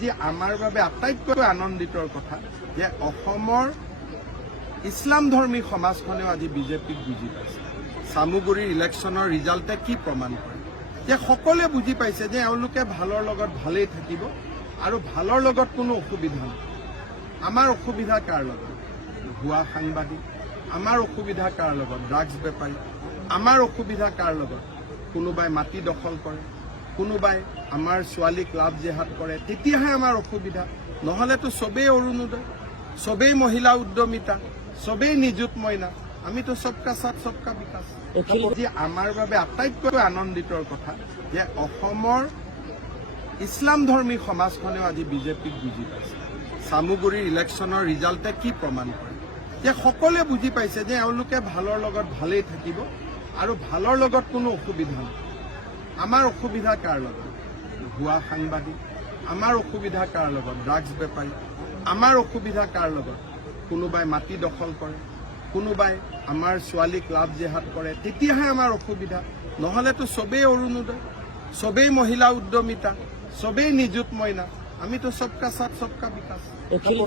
যে আমাৰ বাবে আটাইতকৈ আনন্দিতৰ কথা যে অসমৰ ইছলাম ধৰ্মী সমাজখনেও আজি বিজেপিক বুজি পাইছে। চামুগুৰিৰ ইলেকশ্যনৰ ৰিজাল্টে কি প্ৰমাণ কৰে যে সকলোৱে বুজি পাইছে যে এওঁলোকে ভালৰ লগত ভালেই থাকিব আৰু ভালৰ লগত কোনো অসুবিধা নাই। আমাৰ অসুবিধা কাৰ লগত? ভুৱা সাংবাদিক। আমাৰ অসুবিধা কাৰ লগত? ড্ৰাগছ বেপাৰী। আমাৰ অসুবিধা কাৰ লগত? কোনোবাই মাটি দখল কৰে, কোনোবাই আমাৰ ছোৱালীক লাভ জেহাদ কৰে, তেতিয়াহে আমাৰ অসুবিধা। নহলেতো চবেই অৰুণোদয়, চবেই মহিলা উদ্যমিতা, চবেই নিযুত মইনা। আমিতো সবকা সাথ সবকা বিকাশ। যে আমাৰ বাবে আটাইতকৈ আনন্দিতৰ কথা যে অসমৰ ইছলাম ধৰ্মী সমাজখনেও আজি বিজেপিক বুজি পাইছে। চামুগুৰিৰ ইলেকশ্যনৰ ৰিজাল্টে কি প্ৰমাণ কৰে যে সকলোৱে বুজি পাইছে যে এওঁলোকে ভালৰ লগত ভালেই থাকিব আৰু ভালৰ লগত কোনো অসুবিধা নাই। আমাৰ অসুবিধা কাৰ লগত? ভুৱা সাংবাদিক। আমাৰ অসুবিধা কাৰ লগত? ড্ৰাগছ বেপাৰী। আমাৰ অসুবিধা কাৰ লগত? কোনোবাই মাটি দখল কৰে, কোনোবাই আমাৰ ছোৱালীক লাভ জেহাদ কৰে, তেতিয়াহে আমাৰ অসুবিধা। নহলেতো চবেই অৰুণোদয়, চবেই মহিলা উদ্যমিতা, চবেই নিযুত মইনা। আমিতো সবকা সাথ সবকা বিকাশ।